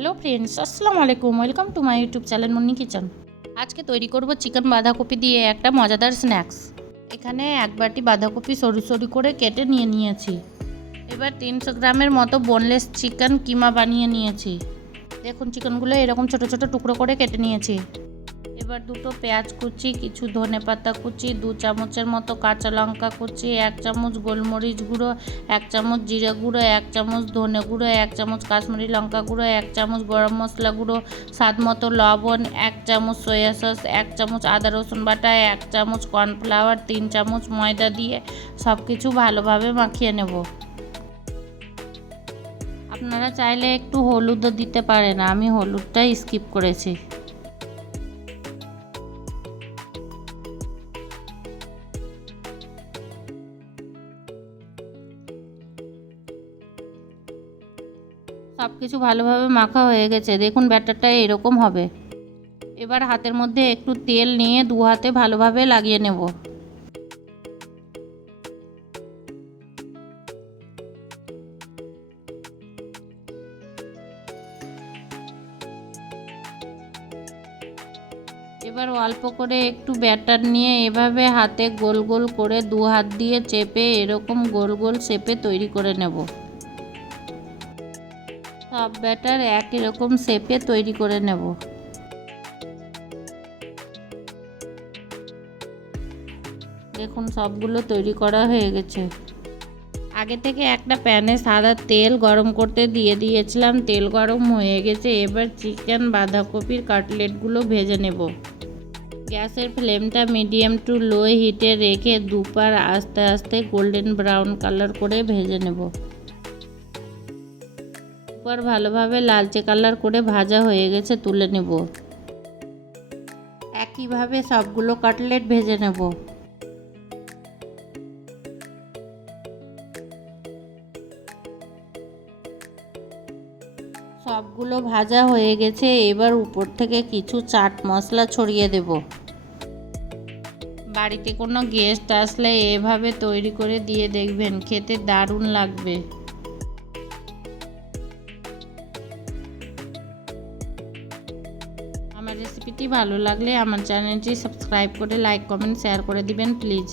Hello friends আসসালামু আলাইকুম welcome to my YouTube channel Munni kitchen আজকে তৈরি করব চিকেন বাঁধাকপি দিয়ে একটা মজাদার স্ন্যাক্স এখানে এক বাটি বাঁধাকপি সরু সরু করে কেটে নিয়ে নিয়েছি। এবার তিনশো গ্রামের মতো বোনলেস চিকেন কিমা বানিয়ে নিয়েছি। দেখুন চিকেনগুলো এরকম ছোট ছোট টুকরো করে কেটে নিয়েছি। এবার দুটো পেঁয়াজ কুচি, কিছু ধনে পাতা কুচি, দু চামচের মতো কাঁচা লঙ্কা কুচি, এক চামচ গোলমরিচ গুঁড়ো, এক চামচ জিরে গুঁড়ো, এক চামচ ধনে গুঁড়ো, এক চামচ কাশ্মীরি লঙ্কা গুঁড়ো, এক চামচ গরম মশলা গুঁড়ো, স্বাদ মতো লবণ, এক চামচ সয়া সস, এক চামচ আদা রসুন বাটা, এক চামচ কর্নফ্লাওয়ার, তিন চামচ ময়দা দিয়ে সব কিছু ভালোভাবে মাখিয়ে নেব। আপনারা চাইলে একটু হলুদও দিতে পারেন, আমি হলুদটা স্কিপ করেছি। সব কিছু ভালোভাবে মাখা হয়ে গেছে। দেখুন, ব্যাটারটা এরকম হবে। এবার হাতের মধ্যে একটু তেল নিয়ে দু হাতে ভালোভাবে লাগিয়ে নেব। এবার অল্প করে একটু ব্যাটার নিয়ে এভাবে হাতে গোল গোল করে দু হাত দিয়ে চেপে এরকম গোল গোল শেপে তৈরি করে নেব। সব ব্যাটার একই রকম শেপে তৈরি করে নেব। দেখুন, সবগুলো তৈরি করা হয়ে গেছে। আগে থেকে একটা প্যানে সাদা তেল গরম করতে দিয়ে দিয়েছিলাম। তেল গরম হয়ে গেছে, এবার চিকেন বাঁধাকপির কাটলেটগুলো ভেজে নেব। গ্যাসের ফ্লেমটা মিডিয়াম টু লো হিটে রেখে দুপার আস্তে আস্তে গোল্ডেন ব্রাউন কালার করে ভেজে নেব। উপর ভালোভাবে লালচে কালার করে ভাজা হয়ে গেছে, তুলে নেব। একইভাবে সবগুলো কাটলেট ভেজে নেব। সবগুলো ভাজা হয়ে গেছে, এবার উপর থেকে কিছু চাট মশলা ছড়িয়ে দেব। বাড়িতে কোনো গেস্ট আসলে এভাবে তৈরি করে দিয়ে দেখবেন, খেতে দারুণ লাগবে। রেসিপিটি ভালো লাগলে আমার চ্যানেলটি সাবস্ক্রাইব করে লাইক কমেন্ট শেয়ার করে দিবেন প্লিজ।